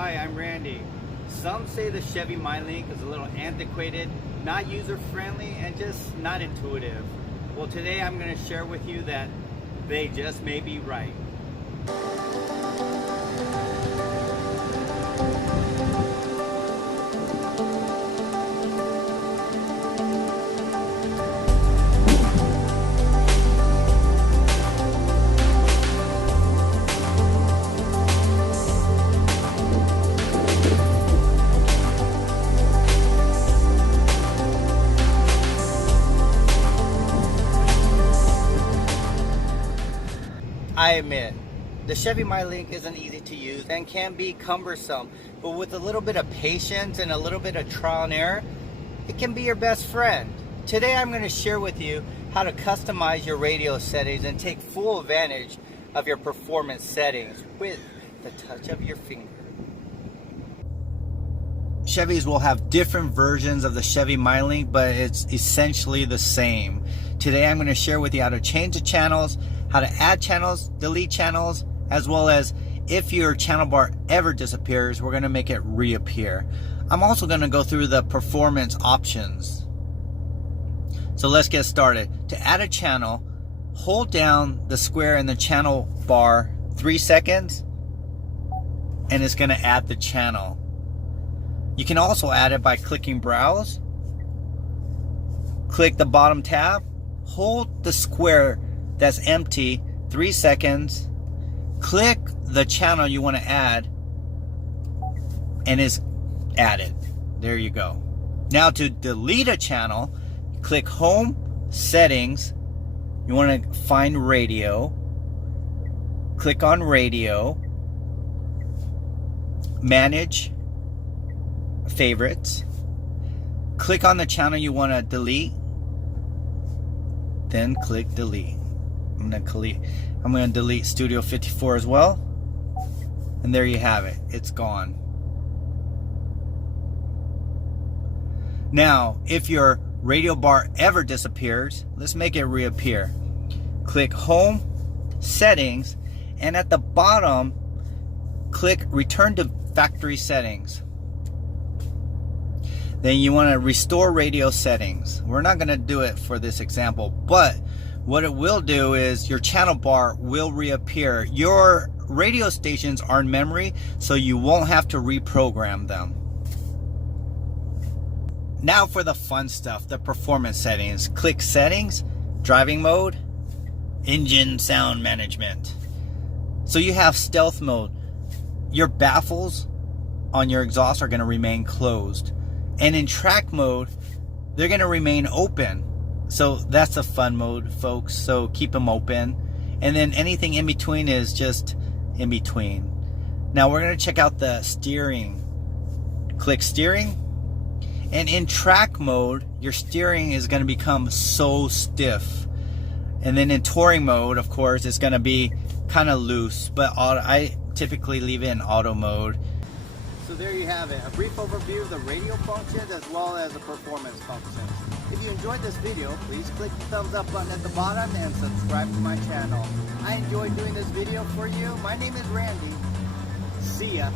Hi, I'm Randy. Some say the Chevy MyLink is a little antiquated, not user-friendly, and just not intuitive. Well, today I'm going to share with you that they just may be right. I admit, the Chevy MyLink isn't easy to use and can be cumbersome, but with a little bit of patience and a little bit of trial and error, it can be your best friend. Today I'm going to share with you how to customize your radio settings and take full advantage of your performance settings with the touch of your finger. Chevys will have different versions of the Chevy MyLink, but it's essentially the same. Today I'm going to share with you how to change the channels, how to add channels, delete channels, as well as if your channel bar ever disappears, we're going to make it reappear. I'm also going to go through the performance options. So let's get started. To add a channel, hold down the square in the channel bar 3 seconds, and it's going to add the channel. You can also add it by clicking browse, click the bottom tab, hold the square that's empty 3 seconds, click the channel you want to add, and it's added. There you go. Now to delete a channel, click home, settings, you want to find radio, click on radio, manage favorites, click on the channel you want to delete, then click delete. I'm going to delete Studio 54 as well, and there you have it. It's gone. Now if your radio bar ever disappears, let's make it reappear. Click home, settings, and at the bottom click return to factory settings. Then you want to restore radio settings. We're not going to do it for this example, but what it will do is your channel bar will reappear. Your radio stations are in memory, so you won't have to reprogram them. Now for the fun stuff, the performance settings. Click settings, driving mode, engine sound management. So you have stealth mode. Your baffles on your exhaust are going to remain closed. And in track mode, they're going to remain open. So that's a fun mode, folks. So keep them open. And then anything in between is just in between. Now we're going to check out the steering. Click steering. And in track mode, your steering is going to become so stiff. And then in touring mode, of course, it's going to be kind of loose. But I typically leave it in auto mode. So there you have it, a brief overview of the radio functions as well as the performance functions. If you enjoyed this video, please click the thumbs up button at the bottom and subscribe to my channel. I enjoyed doing this video for you. My name is Randy. See ya.